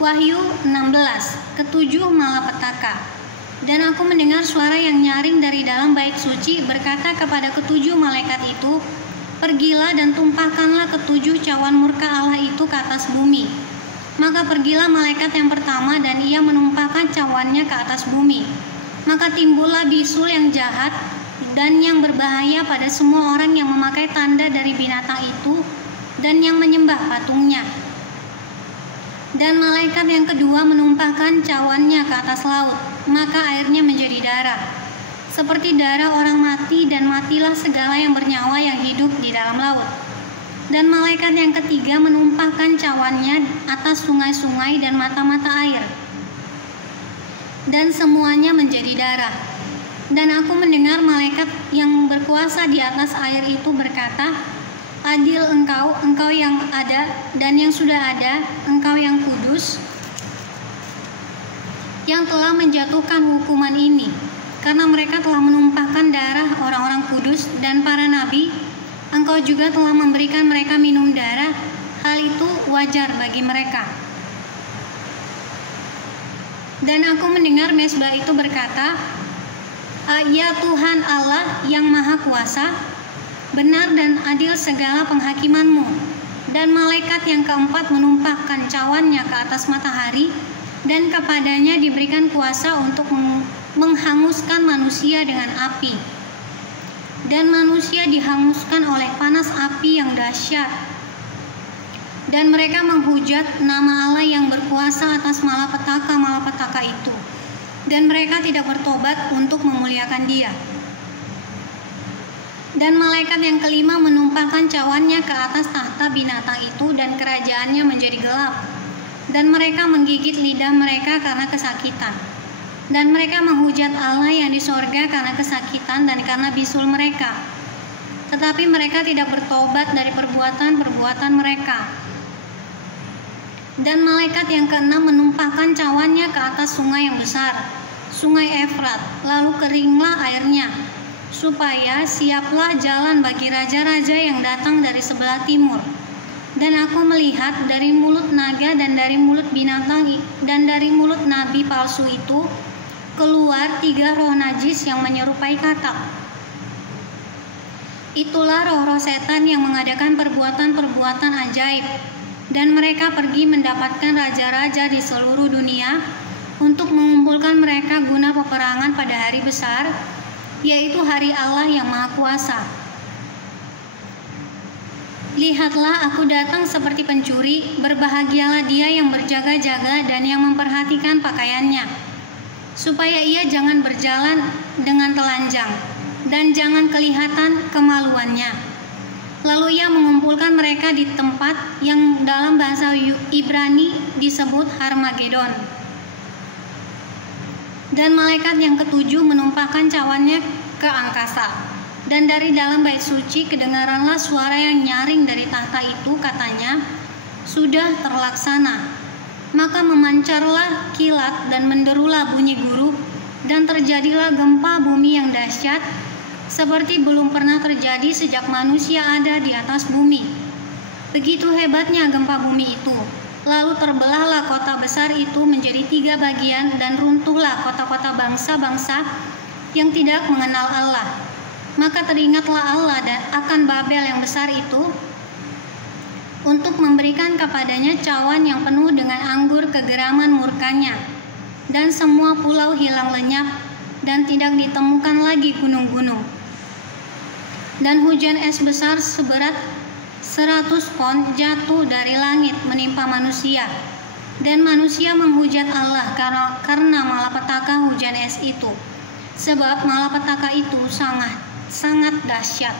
Wahyu 16, ketujuh malapetaka. Dan aku mendengar suara yang nyaring dari dalam bait suci berkata kepada ketujuh malaikat itu, "Pergilah dan tumpahkanlah ketujuh cawan murka Allah itu ke atas bumi." Maka pergilah malaikat yang pertama dan ia menumpahkan cawannya ke atas bumi. Maka timbullah bisul yang jahat dan yang berbahaya pada semua orang yang memakai tanda dari binatang itu dan yang menyembah patungnya. Dan malaikat yang kedua menumpahkan cawannya ke atas laut, maka airnya menjadi darah, seperti darah orang mati, dan matilah segala yang bernyawa yang hidup di dalam laut. Dan malaikat yang ketiga menumpahkan cawannya atas sungai-sungai dan mata-mata air, dan semuanya menjadi darah. Dan aku mendengar malaikat yang berkuasa di atas air itu berkata, "Adil engkau yang ada dan yang sudah ada, engkau yang kudus, yang telah menjatuhkan hukuman ini, karena mereka telah menumpahkan darah orang-orang kudus dan para nabi. Engkau juga telah memberikan mereka minum darah, hal itu wajar bagi mereka." Dan aku mendengar mezbah itu berkata, "Ya Tuhan Allah yang Maha Kuasa, benar dan adil segala penghakiman-Mu." Dan malaikat yang keempat menumpahkan cawannya ke atas matahari, dan kepadanya diberikan kuasa untuk menghanguskan manusia dengan api. Dan manusia dihanguskan oleh panas api yang dahsyat. Dan mereka menghujat nama Allah yang berkuasa atas malapetaka-malapetaka itu, dan mereka tidak bertobat untuk memuliakan Dia. Dan malaikat yang kelima menumpahkan cawannya ke atas tahta binatang itu, dan kerajaannya menjadi gelap, dan mereka menggigit lidah mereka karena kesakitan. Dan mereka menghujat Allah yang di sorga karena kesakitan dan karena bisul mereka. Tetapi mereka tidak bertobat dari perbuatan-perbuatan mereka. Dan malaikat yang keenam menumpahkan cawannya ke atas sungai yang besar, sungai Efrat, lalu keringlah airnya, supaya siaplah jalan bagi raja-raja yang datang dari sebelah timur. Dan aku melihat dari mulut naga dan dari mulut binatang dan dari mulut nabi palsu itu keluar 3 roh najis yang menyerupai katak. Itulah roh-roh setan yang mengadakan perbuatan-perbuatan ajaib, dan mereka pergi mendapatkan raja-raja di seluruh dunia untuk mengumpulkan mereka guna peperangan pada hari besar, yaitu hari Allah yang Maha Kuasa. Lihatlah, aku datang seperti pencuri, berbahagialah dia yang berjaga-jaga dan yang memperhatikan pakaiannya, supaya ia jangan berjalan dengan telanjang, dan jangan kelihatan kemaluannya. Lalu ia mengumpulkan mereka di tempat yang dalam bahasa Ibrani disebut Harmagedon. Dan malaikat yang ketujuh menumpahkan cawannya ke angkasa. Dan dari dalam bait suci kedengaranlah suara yang nyaring dari tahta itu, katanya, "Sudah terlaksana." Maka memancarlah kilat dan menderulah bunyi guru, dan terjadilah gempa bumi yang dahsyat, seperti belum pernah terjadi sejak manusia ada di atas bumi. Begitu hebatnya gempa bumi itu. Lalu terbelahlah kota besar itu menjadi 3 bagian, dan runtuhlah kota-kota bangsa-bangsa yang tidak mengenal Allah. Maka teringatlah Allah akan Babel yang besar itu, untuk memberikan kepadanya cawan yang penuh dengan anggur kegeraman murkanya, dan semua pulau hilang lenyap, dan tidak ditemukan lagi gunung-gunung. Dan hujan es besar seberat 100 pon jatuh dari langit menimpa manusia, dan manusia menghujat Allah karena malapetaka hujan es itu, sebab malapetaka itu sangat dahsyat.